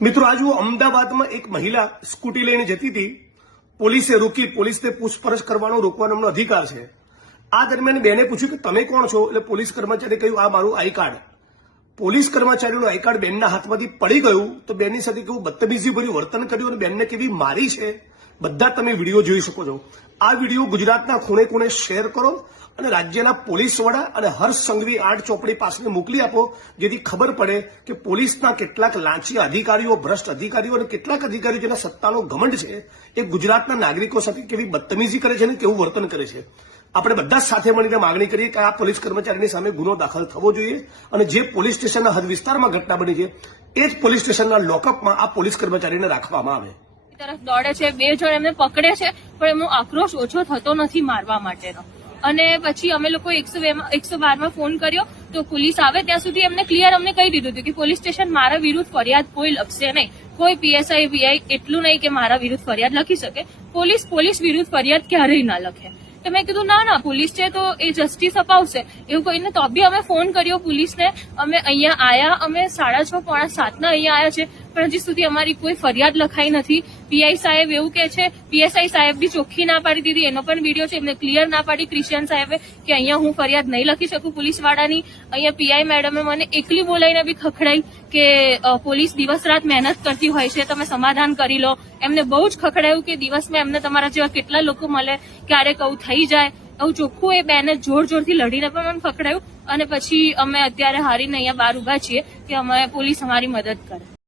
મિત્રો आज હું અમદાવાદમાં એક મહિલા સ્કૂટી લઈને જતી હતી, પોલીસે રોકી, પોલીસને પૂછપરછ કરવાનો રોકવાનો એમનો અધિકાર છે। આ દરમિયાન બેને પૂછ્યું કે તમે કોણ છો, એટલે પોલીસ કર્મચારીએ કહ્યું આ મારું આઈ કાર્ડ। પોલીસ કર્મચારીનું આઈ કાર્ડ બેનના હાથમાંથી પડી ગયું તો બેનની સાથે કેવું બદતમીજી ભર્યું વર્તન કર્યું અને બેનને કેવી મારી છે, બધા તમે વિડીયો જોઈ શકો છો। આ વિડીયો ગુજરાતના ખૂણે ખૂણે શેર કરો અને રાજ્યના પોલીસ વડા અને હર્ષ સંઘવી આર્ટ ચોપડી પાસે મોકલી આપો, જેથી ખબર પડે કે પોલીસના કેટલાક લાંચી અધિકારીઓ, ભ્રષ્ટ અધિકારીઓ અને કેટલાક અધિકારીઓ જેના સત્તાનો ઘમંડ છે એ ગુજરાતના નાગરિકો સાથે કેવી બદતમીજી કરે છે અને કેવું વર્તન કરે છે। આપણે બધા સાથે મળીને માંગણી કરીએ કે આ પોલીસ કર્મચારીની સામે ગુનો દાખલ થવો જોઈએ અને જે પોલીસ સ્ટેશનના હદ વિસ્તારમાં ઘટના બની છે એ જ પોલીસ સ્ટેશનના લોકઅપમાં આ પોલીસ કર્મચારીને રાખવામાં આવે। તરફ દોડે છે, બે જણ એમને પકડે છે, પણ એમનો આક્રોશ ઓછો થતો નથી મારવા માટેનો। અને પછી અમે લોકો 112 ફોન કર્યો તો પોલીસ આવે ત્યાં સુધી એમને ક્લિયર અમને કહી દીધું હતું કે પોલીસ સ્ટેશન મારા વિરુદ્ધ ફરિયાદ કોઈ લખશે નહીં, કોઈ પીએસઆઈ વીઆઈ એટલું નહીં કે મારા વિરુદ્ધ ફરિયાદ લખી શકે, પોલીસ વિરુદ્ધ ફરિયાદ ક્યારેય ના લખે। તો મેં કીધું ના પોલીસ છે તો એ જસ્ટિસ અપાવશે એવું કહીને તો બી અમે ફોન કર્યો પોલીસને। અમે અહીંયા આયા, અમે 6:30 પોણા 7 અહીંયા આયા છે, પણ હજી સુધી અમારી કોઈ ફરિયાદ લખાઈ નથી। પીઆઈ સાહેબ એવું કે છે, પીએસઆઈ સાહેબ બી ચોખ્ખી ના પાડી દીધી, એનો પણ વિડીયો છે, એમને ક્લિયર ના પાડી ક્રિશ્ચિયન સાહેબે કે અહીંયા હું ફરિયાદ નહીં લખી શકું પોલીસ વાળાની। અહીંયા પીઆઈ મેડમે મને એકલી બોલાવીને બી ખખડાઈ કે પોલીસ દિવસ રાત મહેનત કરતી હોય છે, તમે સમાધાન કરી લો। એમને બહુ જ ખખડાયું કે દિવસમાં એમને તમારા જેવા કેટલા લોકો મળે, ક્યારેક આવું થઈ જાય, આવું ચોખ્ખું એ બેને જોરથી લડીને પણ મને ખખડાયું। અને પછી અમે અત્યારે હારીને અહીંયા બહાર ઉભા છીએ કે અમે પોલીસ અમારી મદદ કરે।